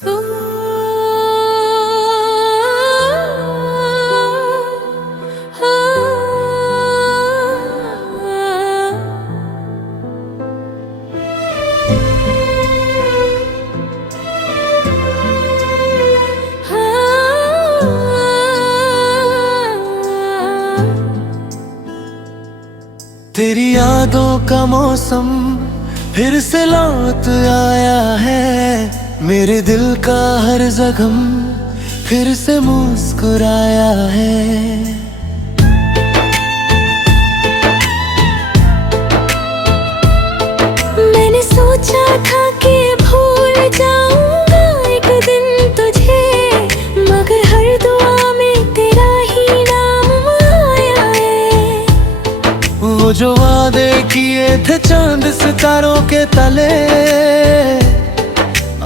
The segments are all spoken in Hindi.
तेरी यादों का मौसम फिर से लौट आया है। मेरे दिल का हर जख्म फिर से मुस्कुराया है। मैंने सोचा था कि भूल जाऊंगा एक दिन तुझे, मगर हर दुआ में तेरा ही नाम आया है। वो जो वादे किए थे चांद सितारों के तले,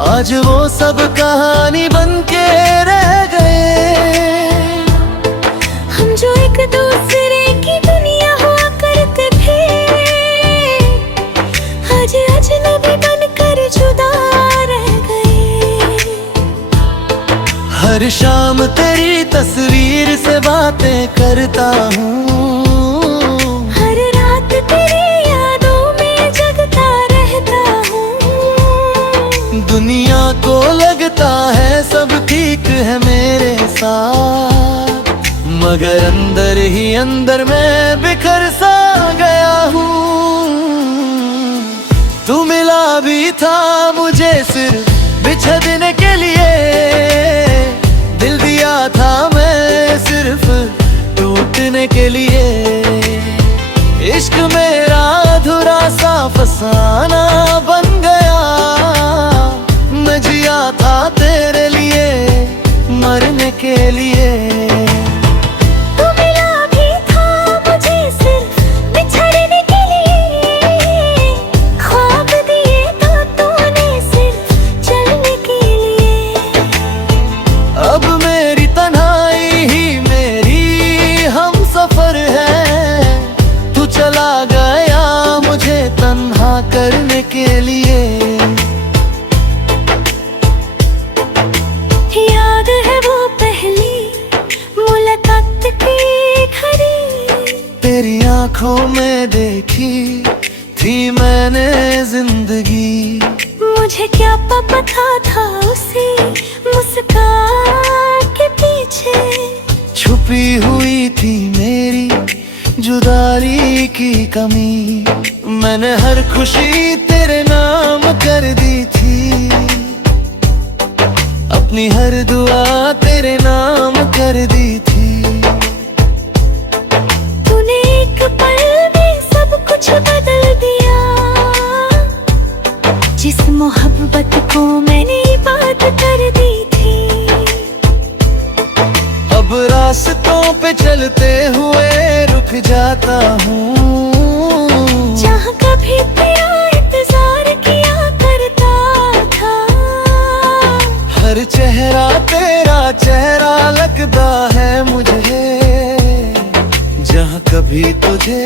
आज वो सब कहानी बन के रह गए। हम जो एक दूसरे की दुनिया हुआ करते थे, आज अजनबी बनकर जुदा रह गए। हर शाम तेरी तस्वीर से बातें करता हूँ, दुनिया को लगता है सब ठीक है मेरे साथ, मगर अंदर ही अंदर मैं बिखर सा गया हूँ। तू मिला भी था मुझे सिर्फ बिछड़ने के लिए, दिल दिया था मैं सिर्फ टूटने के लिए। इश्क मेरा अधूरा सा फसाना बन गया, मैं जिया था तेरे लिए मरने के लिए। तू मिला भी था मुझे सिर्फ बिछड़ने के लिए, ख्वाब दिए तो तूने सिर्फ चलने के लिए। अब मेरी तन्हाई ही मेरी हम सफर है, तू चला गया मुझे तन्हा करने के लिए। याद है वो पहली मुलाकात की घड़ी, तेरी आंखों में देखी थी मैंने जिंदगी। मुझे क्या पता था उसी मुस्कान के पीछे छुपी हुई थी मेरी जुदाई की कमी। मैंने हर खुशी तेरे नाम कर दी थी, अपनी हर दुआ तेरे नाम कर दी थी। तूने एक पल में सब कुछ बदल दिया, जिस मोहब्बत को मैंने बात कर दी थी। अब रास्तों पे चलते हुए रुक जाता हूँ, जहाँ कभी तेरा इंतजार किया करता था। हर चेहरा तेरा चेहरा लगता है मुझे, जहाँ कभी तुझे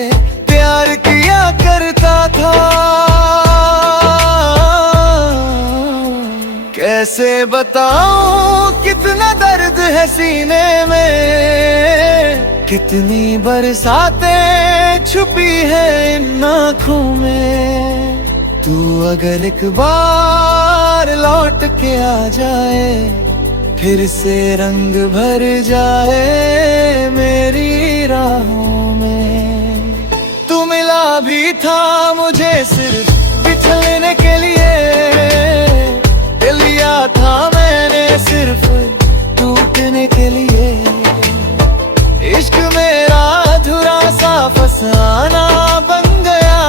प्यार किया करता था। कैसे बताऊं कितना दर्द है सीने में, कितनी बरसातें छुपी है इन आँखों में। तू अगर एक बार लौट के आ जाए, फिर से रंग भर जाए मेरी राहों में। तू मिला भी था मुझे सिर्फ बिछड़ने के लिए, दिल लिया था मैंने सिर्फ टूटने के लिए। इश्क मेरा अधूरा सा फसाना बन गया,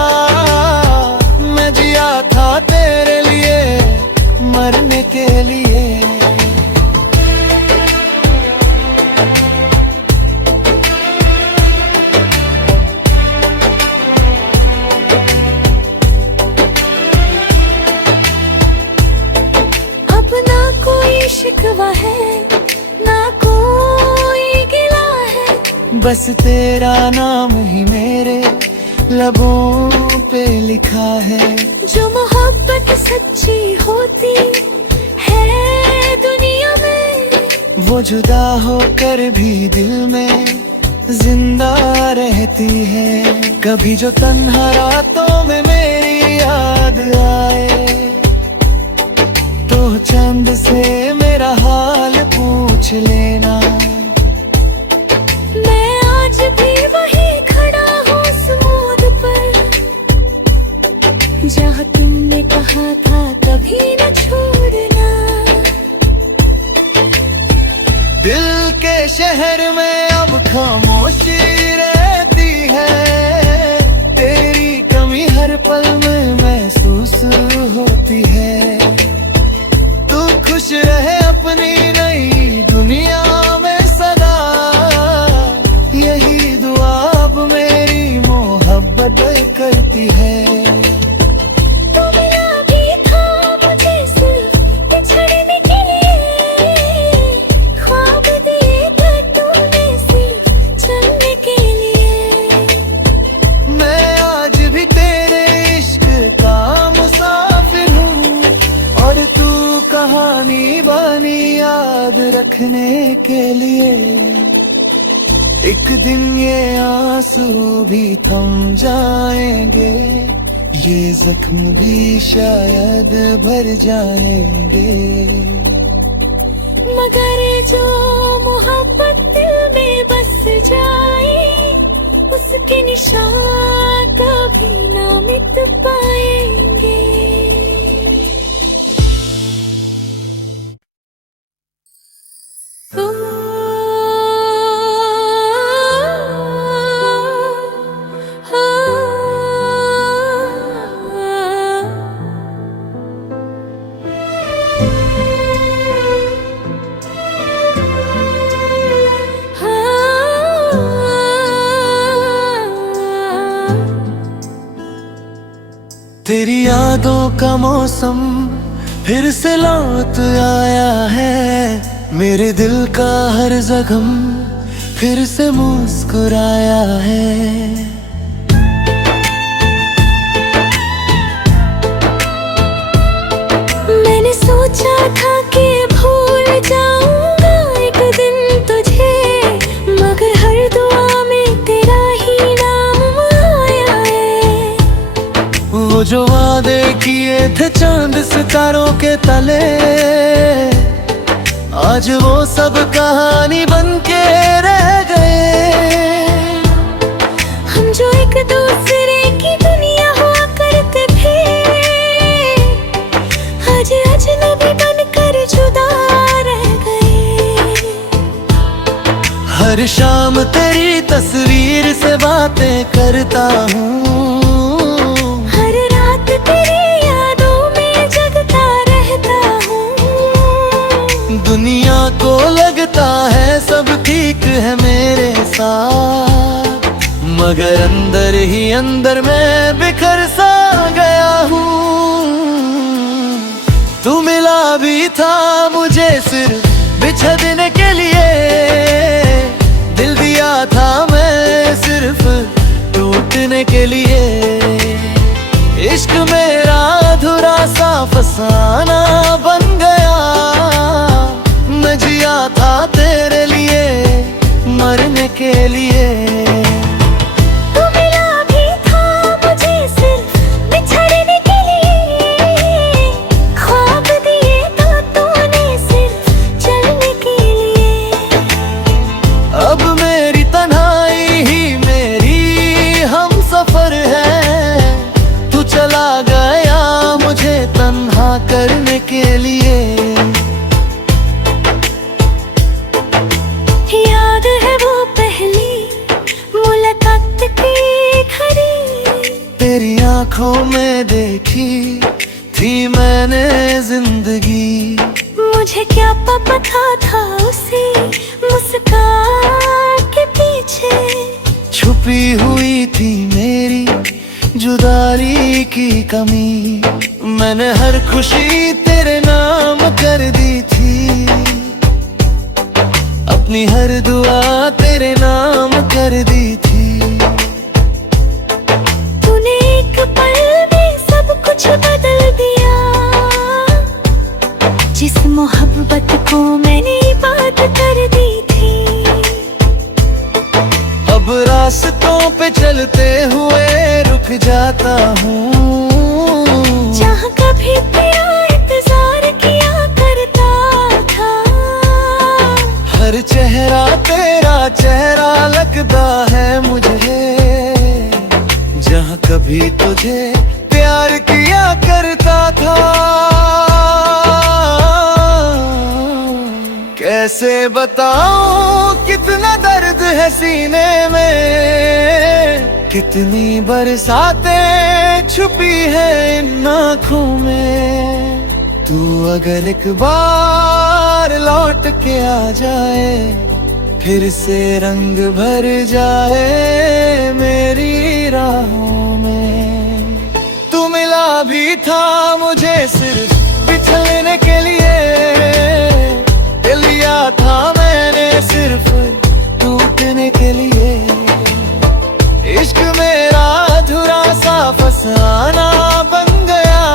मैं जिया था तेरे लिए मरने के लिए। अब ना कोई शिकवा है ना कोई गिला है, बस तेरा नाम ही मेरे लबों पे लिखा है। जो मोहब्बत सच्ची होती है जुदा होकर भी दिल में जिंदा रहती है। कभी जो तन्हा रातों में मेरी याद आए तो चांद से मेरा हाल पूछ लेना। मैं आज भी वहीं खड़ा हूँ समुद्र पर, जहाँ तुमने कहा था कभी न छोड़ना। दिल के शहर में अब खामोशी रहती है, तेरी कमी हर पल में महसूस होती है। तू खुश रहे अपनी नई दुनिया में सदा, यही दुआ अब मेरी मोहब्बत करती है। तू मिला भी था मुझे सिर्फ बिछड़ने के लिए, ख्वाब दिए थे तूने सिर्फ चलने के लिए। मैं आज भी तेरे इश्क का मुसाफिर हूँ, और तू कहानी बनी याद रखने के लिए। एक दिन ये आंसू भी थम जाएंगे, ये जख्म भी शायद भर जाएंगे। मगर जो मोहब्बत दिल में बस जाए, उसके निशान कभी ना मिट पाएंगे। तेरी यादों का मौसम फिर से लौट आया है, मेरे दिल का हर जख्म फिर से मुस्कुराया है। मैंने सोचा था कि भूल जाऊंगा एक दिन तुझे, मगर हर दुआ में तेरा ही नाम आया है। वो जो वादे किए थे चांद सितारों के तले, आज वो सब कहानी बन के रह गए। हम जो एक दूसरे की दुनिया हुआ करते थे, आज अजनबी बनकर जुदा रह गए। हर शाम तेरी तस्वीर से बातें करता हूँ, दुनिया को लगता है सब ठीक है मेरे साथ, मगर अंदर ही अंदर मैं बिखर सा गया हूँ। तू मिला भी था मुझे सिर्फ बिछड़ने के लिए, दिल दिया था मैं सिर्फ टूटने के लिए। इश्क मेरा अधूरा सा फसाना बन गया, मैं जिया था तेरे लिए मरने के लिए। तू मिला भी था मुझे सिर्फ बिछड़ने के लिए, ख्वाब दिए तो तूने सिर्फ चलने के लिए। अब मेरी तन्हाई ही मेरी हम सफर है, तू चला गया मुझे तन्हा करने के लिए। याद है वो पहली मुलाकात की घड़ी, तेरी आंखों में देखी थी मैंने जिंदगी। मुझे क्या पता था उसी मुस्कान के पीछे छुपी हुई थी मेरी जुदाई की कमी। मैंने हर खुशी तेरे नाम कर दी थी, अपनी हर दुआ तेरे नाम कर दी थी। तूने एक पल में सब कुछ बदल दिया, जिस मोहब्बत को मैंने बात कर रास्तों पे चलते हुए रुक जाता हूँ। जहाँ कभी तेरा इंतजार किया करता था, हर चेहरा तेरा चेहरा लगता है मुझे। जहाँ कभी तुझे प्यार किया करता था। कैसे बताऊं कितना दर्द है सीने में, कितनी बरसातें छुपी है इन आँखों में। तू अगर एक बार लौट के आ जाए, फिर से रंग भर जाए मेरी राहों में। तू मिला भी था मुझे सिर्फ बिछड़ने के लिए, लिया था मैंने सिर्फ टूटने के लिए। इश्क मेरा अधूरा सा फसाना बन गया,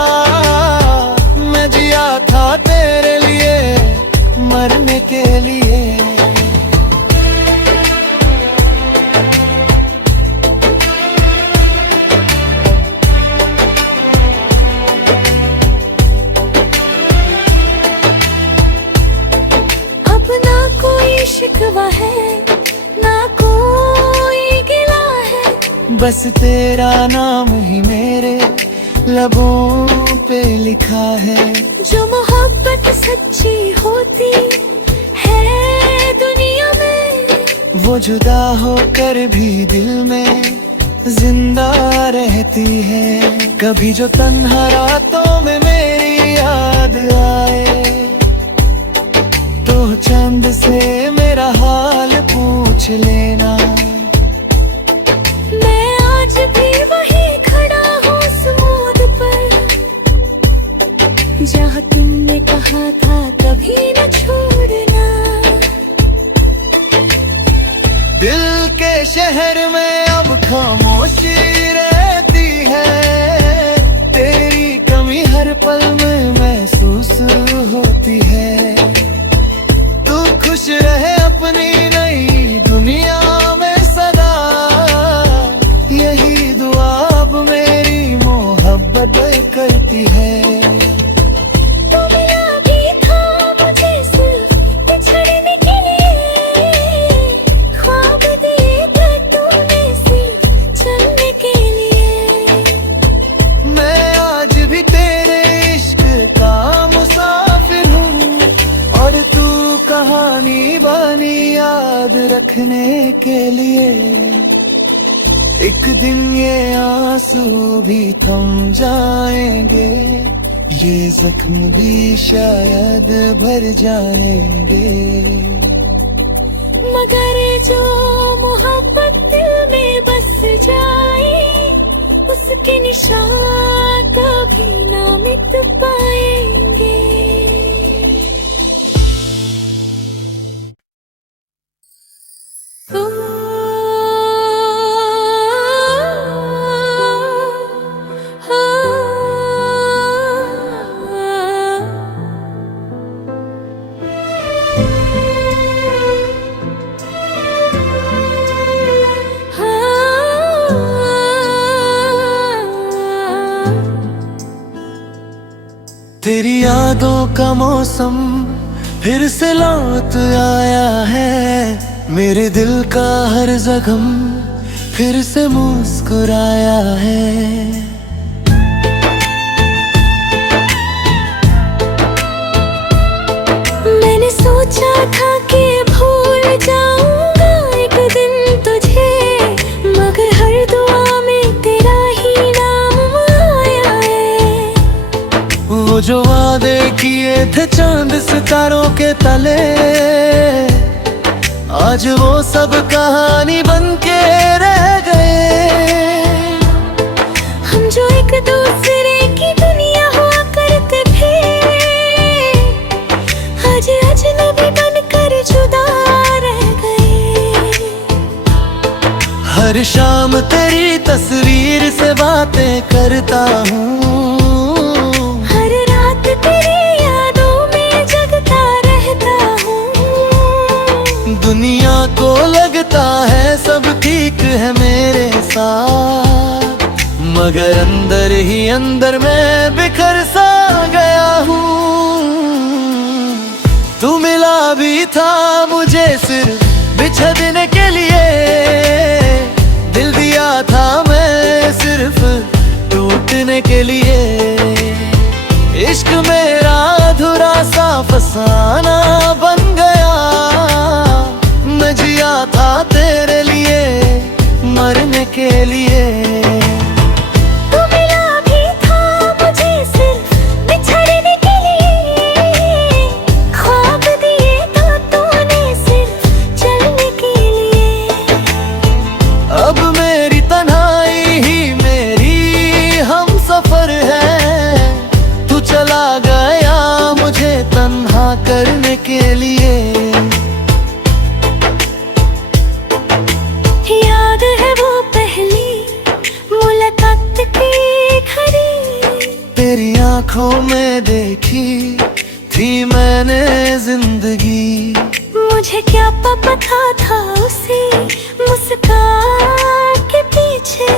मैं जिया था तेरे लिए मरने के लिए। शिकवा है ना कोई गिला है, बस तेरा नाम ही मेरे लबों पे लिखा है। जो मोहब्बत सच्ची होती है दुनिया में, वो जुदा होकर भी दिल में जिंदा रहती है। कभी जो तन्हा रातों में मेरी याद आए, तो चंद से मेरा हाल पूछ लेना। मैं आज भी वहीं खड़ा हूँ समूद पर, जहाँ तुमने कहा था कभी न छोड़ना। दिल के शहर में अब खामोशी रहती है, तेरी कमी हर पल में महसूस होती है। खुश रहे अपनी नई दुनिया में सदा, यही दुआ अब मेरी मोहब्बत करती है। तू मिला भी था मुझे सिर्फ बिछड़ने के लिए, ख्वाब दिए थे तूने सिर्फ चलने के लिए। मैं आज भी तेरे इश्क का मुसाफिर हूँ, और तू कहानी बनी याद रखने के लिए। एक दिन ये आंसू भी थम जाएंगे, ये जख्म भी शायद भर जाएंगे। मगर जो मोहब्बत दिल में बस जाए, उसके निशान कभी ना मिट पाएंगे। तेरी यादों का मौसम फिर से लौट आया है, मेरे दिल का हर जख्म फिर से मुस्कुराया है। मैंने सोचा था कि भूल जाऊंगा एक दिन तुझे, मगर हर दुआ में तेरा ही नाम आया है। वो जो वादे किए थे चांद सितारों के तले, आज वो सब कहानी बन के रह गए। हम जो एक दूसरे की दुनिया हुआ करते थे, आज अजनबी बनकर जुदा रह गए। हर शाम तेरी तस्वीर से बातें करता हूँ, दुनिया को लगता है सब ठीक है मगर अंदर ही अंदर मैं बिखर सा गया हूँ। तू मिला भी था मुझे सिर्फ बिछड़ने के लिए, दिल दिया था मैं सिर्फ टूटने के लिए। इश्क मेरा अधूरा सा फसाना बन गया, मैं जिया था तेरे लिए मरने के लिए। तू मिला भी था मुझे सिर्फ बिछड़ने के लिए, ख्वाब दिए तो तूने सिर्फ चलने के लिए। अब मेरी तन्हाई ही मेरी हम सफर है, तू चला गया मुझे तन्हा करने के लिए। याद है वो पहली मुलाकात की घड़ी, तेरी आंखों में देखी थी मैंने जिंदगी। मुझे क्या पता था उसी मुस्कान के पीछे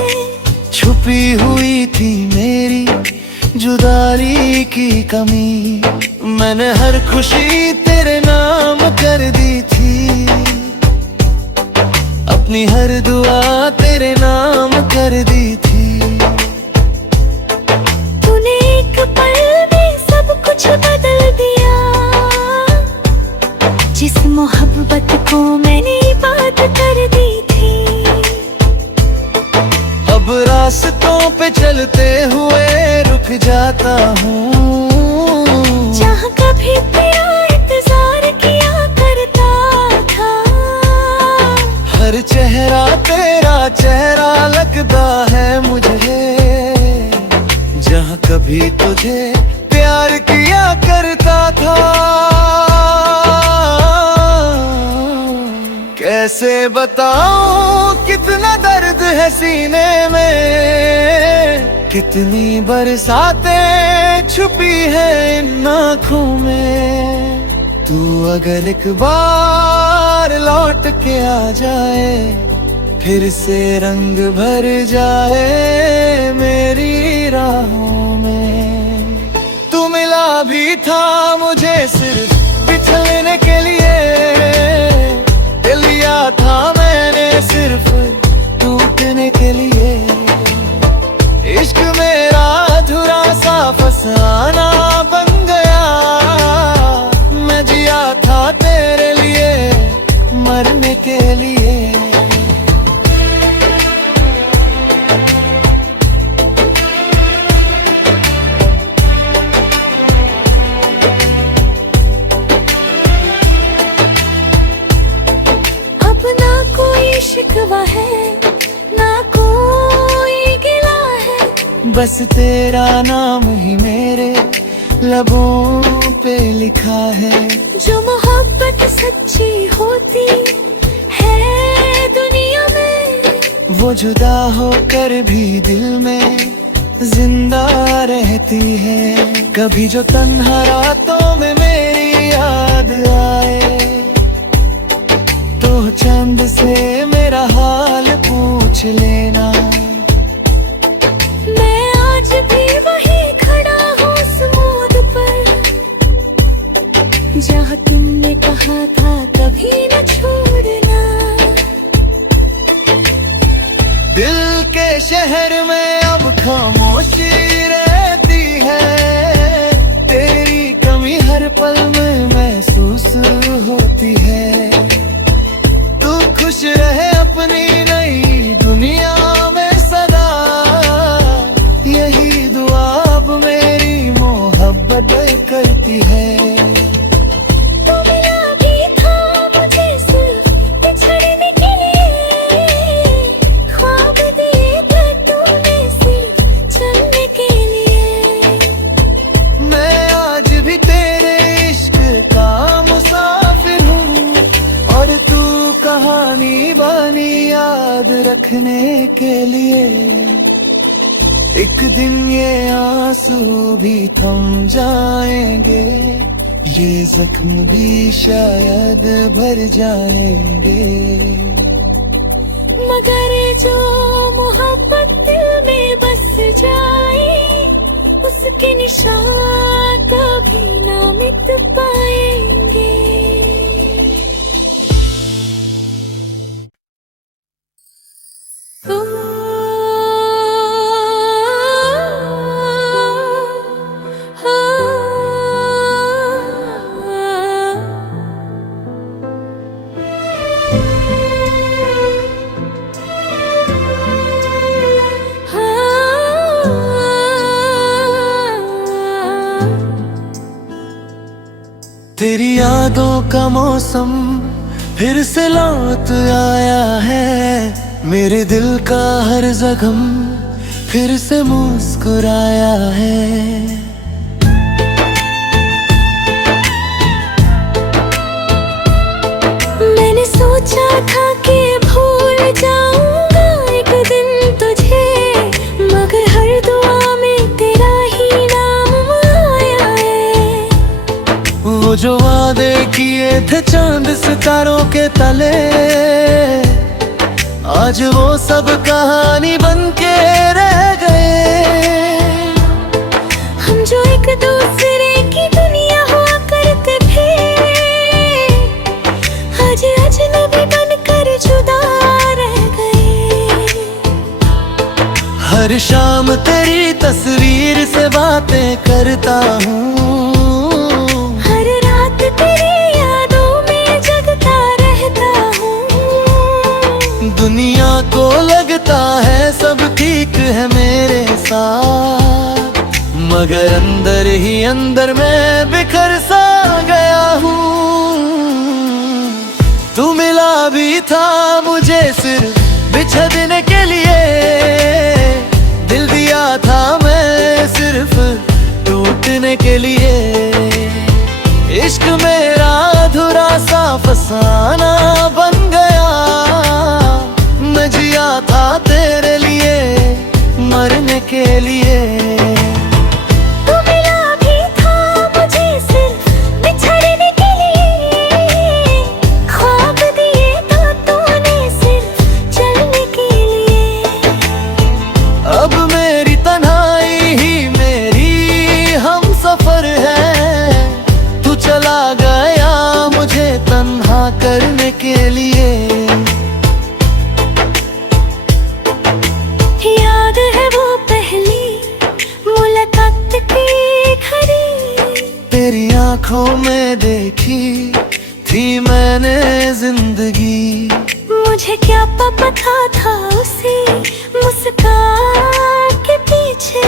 छुपी हुई थी मेरी जुदाई की कमी। मैंने हर खुशी तेरे नाम कर दी थी, अपनी हर दुआ तेरे नाम कर दी थी। तूने एक पल में सब कुछ बदल दिया, जिस मोहब्बत को मैंने बात कर दी थी। अब रास्तों पे चलते हुए रुक जाता हूँ, जहाँ कभी तेरा इंतजार किया करता था। हर चेहरा तेरा चेहरा लगता है मुझे, जहाँ कभी तुझे प्यार किया करता था। कैसे बताऊं कितना दर्द है सीने में, कितनी बरसातें छुपी है इन आँखों में। तू अगर एक बार लौट के आ जाए, फिर से रंग भर जाए मेरी राहों में। तू मिला भी था मुझे सिर्फ बिछड़ने के लिए, दिल लिया था मैंने सिर्फ टूटने के लिए। इश्क मेरा अधूरा सा फसाना बन गया, मैं जिया था तेरे लिए मरने के लिए। अब ना कोई शिकवा है ना कोई गिला है, बस तेरा नाम ही मेरे लबों पे लिखा है। जो मोहब्बत सच्ची होती है दुनिया में, वो जुदा होकर भी दिल में जिंदा रहती है। कभी जो तन्हा रातों में मेरी याद आए, तो चंद से मेरा हाल पूछ लेना। मैं आज भी वही खड़ा हूँ समुद्र पर, जहाँ तुमने कहा था कभी न छोड़ना। दिल के शहर में अब खामोशी रहती है, तेरी कमी हर पल में महसूस होती है। तू खुश रहे अपनी नई दुनिया में सदा, यही दुआ अब मेरी मोहब्बत करती है। तू मिला भी था मुझे सिर्फ बिछड़ने के लिए, ख्वाब दिए थे तूने सिर्फ चलने के लिए। मैं आज भी तेरे इश्क का मुसाफिर हूँ, और तू कहानी बनी याद रखने के लिए। एक दिन ये आंसू भी थम जाएंगे, ये जख्म भी शायद भर जाएंगे। मगर जो मोहब्बत दिल में बस जाए, उसके निशान कभी ना मिट पाएंगे। तेरी यादों का मौसम फिर से लौट आया है, मेरे दिल का हर जख्म फिर से मुस्कुराया है। मैंने सोचा था कि भूल जाऊंगा एक दिन तुझे, मगर हर दुआ में तेरा ही नाम आया है। वो जो वादे किए थे चांद सितारों के तले, आज वो सब कहानी बन के रह गए। हम जो एक दूसरे की दुनिया हुआ करते थे, आज अजनबी बनकर जुदा रह गए। हर शाम तेरी तस्वीर से बातें करता हूँ, तेरी यादों में जगता रहता हूँ। दुनिया को लगता है सब ठीक है मेरे साथ, मगर अंदर ही अंदर मैं बिखर सा गया हूँ। तू मिला भी था मुझे सिर्फ बिछड़ने के लिए, दिल दिया था मैं सिर्फ टूटने के लिए। इश्क मेरा अधूरा सा फसाना बन गया, मैं जिया था तेरे लिए मरने के लिए। तू मिला भी था मुझे सिर्फ बिछड़ने के लिए, ख्वाब दिए तो तूने सिर्फ चलने के लिए। अब मेरी तन्हाई ही मेरी हम सफर है, चला गया मुझे तन्हा करने के लिए। याद है वो पहली मुलाकात की घड़ी, तेरी आंखों में देखी थी मैंने जिंदगी। मुझे क्या पता था उसी मुस्कान के पीछे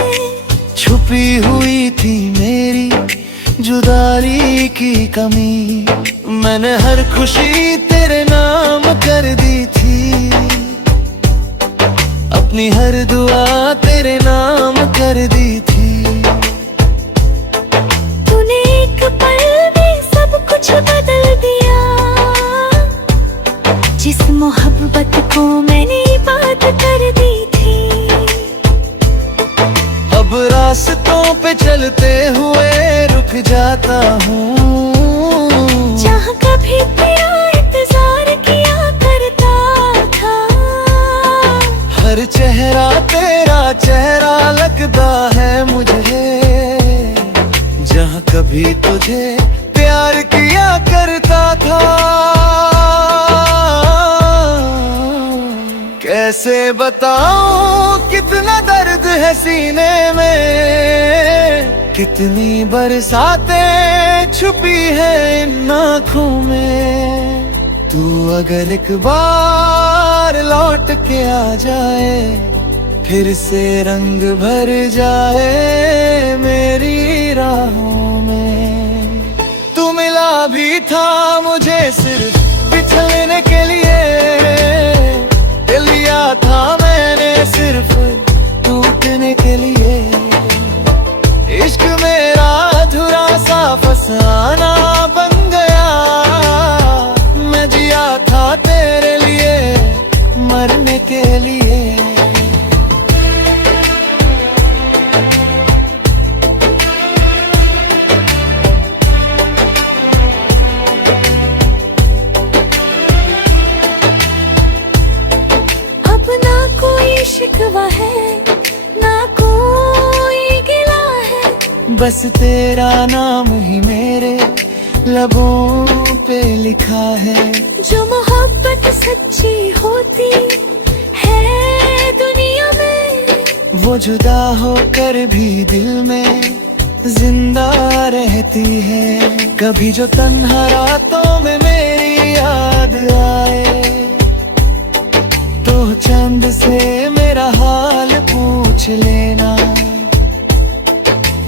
छुपी हुई थी मेरी जुदाई की कमी। मैंने हर खुशी तेरे नाम कर दी थी, अपनी हर दुआ तेरे नाम कर दी थी। तूने एक पल में सब कुछ बदल दिया, जिस मोहब्बत को मैंने बात कर दी थी। अब रास्तों पे चलते हुए रुक जाता हूँ, जहाँ कभी तेरा इंतजार किया करता था। हर चेहरा तेरा चेहरा लगता है मुझे, जहाँ कभी तुझे प्यार किया करता था। कैसे बताऊं कितना दर्द है सीने में, कितनी बरसातें छुपी है इन आँखों में। तू अगर एक बार लौट के आ जाए, फिर से रंग भर जाए मेरी राहों में। तू मिला भी था मुझे सिर्फ बिछड़ने के लिए, लिया था मैंने सिर्फ टूटने के लिए। इश्क मेरा अधूरा सा फसाना बन गया, मैं जिया था तेरे लिए मरने के लिए। शिकवा है ना कोई बस तेरा नाम ही मेरे लबों पे लिखा है। जो मोहब्बत सच्ची होती है दुनिया में, वो जुदा होकर भी दिल में जिंदा रहती है। कभी जो तन्हा रातों में मेरी याद आए, तो चांद से मेरा हाल पूछ लेना।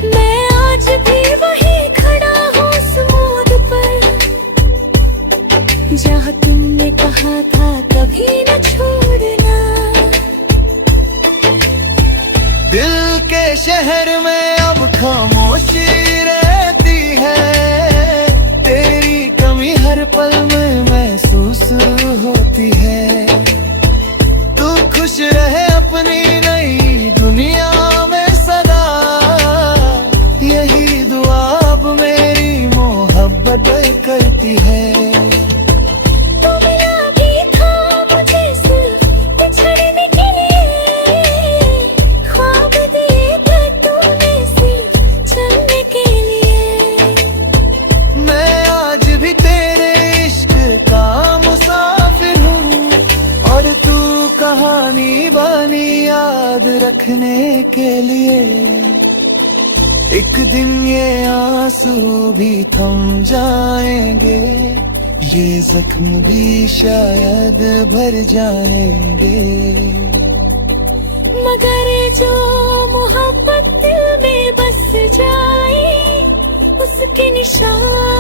मैं आज भी वही खड़ा हूँ समुद्र पर, जहाँ तुमने कहा था कभी न छोड़ना। दिल के शहर में अब खामोशी रहती है, तेरी कमी हर पल में महसूस होती है। तू खुश रहे अपनी नई दुनिया में सदा, यही दुआ अब मेरी मोहब्बत करती है। तू मिला भी था मुझे सिर्फ बिछड़ने के लिए, ख्वाब दिए थे तूने सिर्फ चलने के लिए। मैं आज भी तेरे इश्क का मुसाफिर हूँ, और तू कहानी बनी याद रखने के लिए। एक दिन ये आंसू भी थम जाएंगे, ये जख्म भी शायद भर जाएंगे। मगर जो मोहब्बत दिल में बस जाए, उसके निशान